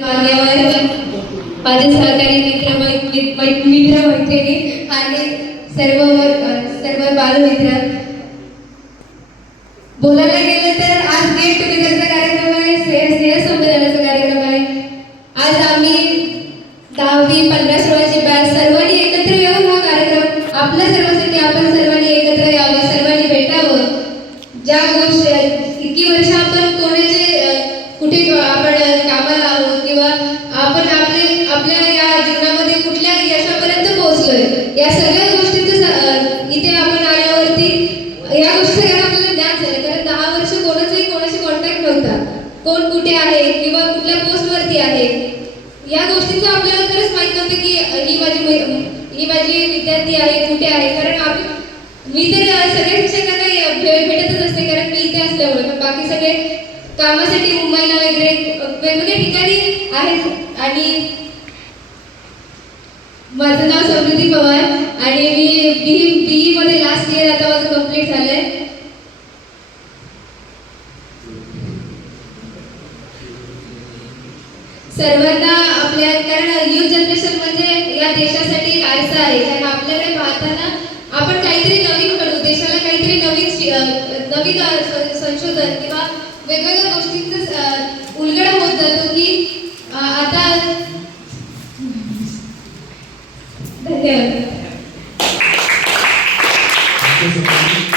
मान्यवर माझे सहकारी मित्र मित्र मैत्रिणी आणि सर्व सर्व बालमित्र. बोलायला गेलं तर आज गेट टुगेदरचा कार्यक्रम आहे स्नेह स्नेह संमेलनाचा कार्यक्रम आहे. आज आम्ही दहावी पंधरा सोळाची बॅच सर्वांनी एकत्र येऊन हा कार्यक्रम आपल्या सर्वांसाठी आपण सर्वांनी एकत्र यावं सर्वांनी भेटावं. ज्या गोष्टी इतकी वर्ष आपण किंवा आपण आपले आपल्या या जीवनामध्ये कुठल्या यशापर्यंत पोहोचलोय. या सगळ्या गोष्टीचं इथे आपण आल्यावरती या गोष्टी सगळ्या आपल्याला ज्ञान झालं कारण दहा वर्ष कोणाचाही कोणाशी कॉन्टॅक्ट नव्हता. कोण कुठे आहे किंवा कुठल्या पोस्टवरती आहे. या गोष्टीचं आपल्याला खरंच माहीत नव्हतं की ही माझी ही माझी विद्यार्थी आहे कुठे आहे. कारण आपण मी तर सगळ्या शिक्षकांना भेटतच असते. कारण मी इथे असल्यामुळे. पण बाकी सगळे कामासाठी मुंबईला वगैरे आहे आहेत. आणि माझं नाव समृद्धी पवार आणि मी बी बी मध्ये लास्ट इयर आता माझं कंप्लीट झालंय. सर्वांना आपल्या कारण न्यू जनरेशन म्हणजे या देशासाठी एक आरसा आहे. कारण आपल्याकडे पाहताना आपण काहीतरी नवीन करू. देशाला काहीतरी नवीन नवीन संशोधन किंवा वेगवेगळ्या गोष्टींचा उलगडा होत जातो की Thank you.